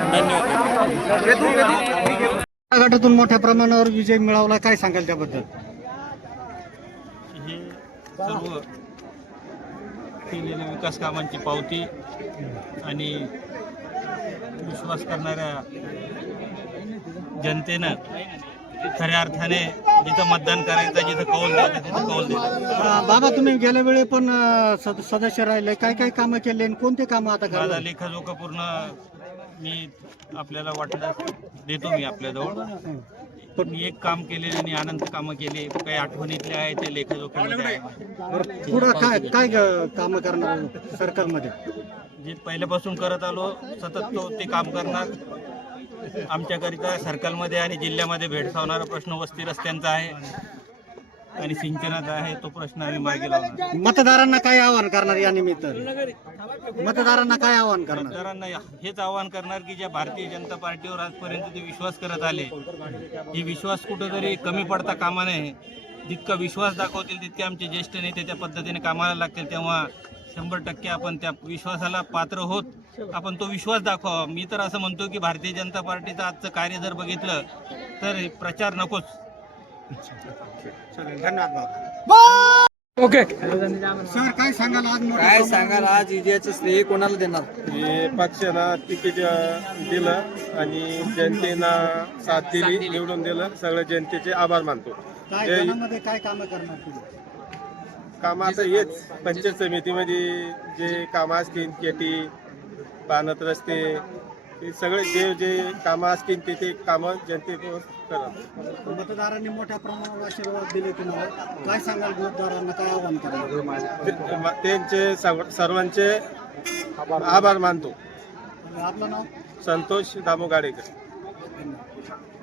गटातून मोठ्या प्रमाणावर विजय मिळवला, काय सांगाल त्याबद्दल? हे सर्व केलेल्या विकास कामांची पावती आणि विश्वास करणाऱ्या जनतेनं खऱ्या अर्थाने जिथं मतदान करायचं, जिथं कौल द्यायचं तिथं कौल द्यायचं. बाबा, तुम्ही गेल्या वेळी पण सदस्य राहिले, काय काय कामं केले आणि कोणते कामं आता माझा करणार? लेखाजोखा पूर्ण मी आपल्याला वाटलं देतो मी आपल्याजवळ. पण मी एक काम केले आणि अनंत कामं केली, काही आठवणीतले आहे ते लेखाजोख्यामध्ये आहे. पुढं काय काय कामं करणार सर्कलमध्ये? जे पहिल्यापासून करत आलो सतत ते काम करणार. आमच्याकरिता सर्कलमध्ये आणि जिल्ह्यामध्ये भेडसावणारा प्रश्न वस्ती रस्त्यांचा आहे आणि सिंचनाचा आहे. तो प्रश्न आम्ही मार्गी लावणार. मतदारांना काय आवाहन करणार या निमित्त? मतदारांना काय आवाहन करणार? मतदारांना हेच आवाहन करणार की ज्या भारतीय जनता पार्टीवर आजपर्यंत ते विश्वास करत आले, ही विश्वास कुठंतरी कमी पडता कामा नये. जितका विश्वास दाखवतील तितके आमचे ज्येष्ठ नेते त्या पद्धतीने कामाला लागतील, तेव्हा 100% आपण त्या विश्वासाला पात्र होत आपण तो विश्वास दाखवा. मी तर असं म्हणतो की भारतीय जनता पार्टीचं आजचं कार्य जर बघितलं तर प्रचार नकोच. धन्यवाद बाबा. ओके सर, काय सांगाल आज? काय सांगाल आज विजयाचं श्रेय कोणाला देणार? हे पक्षानं तिकीट दिलं आणि जनतेनं साथ दिली, निवडून दिलं. सगळं जनतेचे आभार मानतो. काय जनामध्ये काय कामं करणार तुम्ही? कामं आता हेच पंचायत समितीमध्ये जे कामं असतील, केटी पानत रस्ते, हे सगळे जे कामं असतील ते कामं जनतेवर करणार. मतदारांनी मोठ्या प्रमाणावर आशीर्वाद दिले तुम्हाला, काय सांगाल मतदारांना, काय आवाहन करणार? त्यांचे सर्वांचे आभार मानतो. आपलं नाव? संतोष दामो गाडेकर.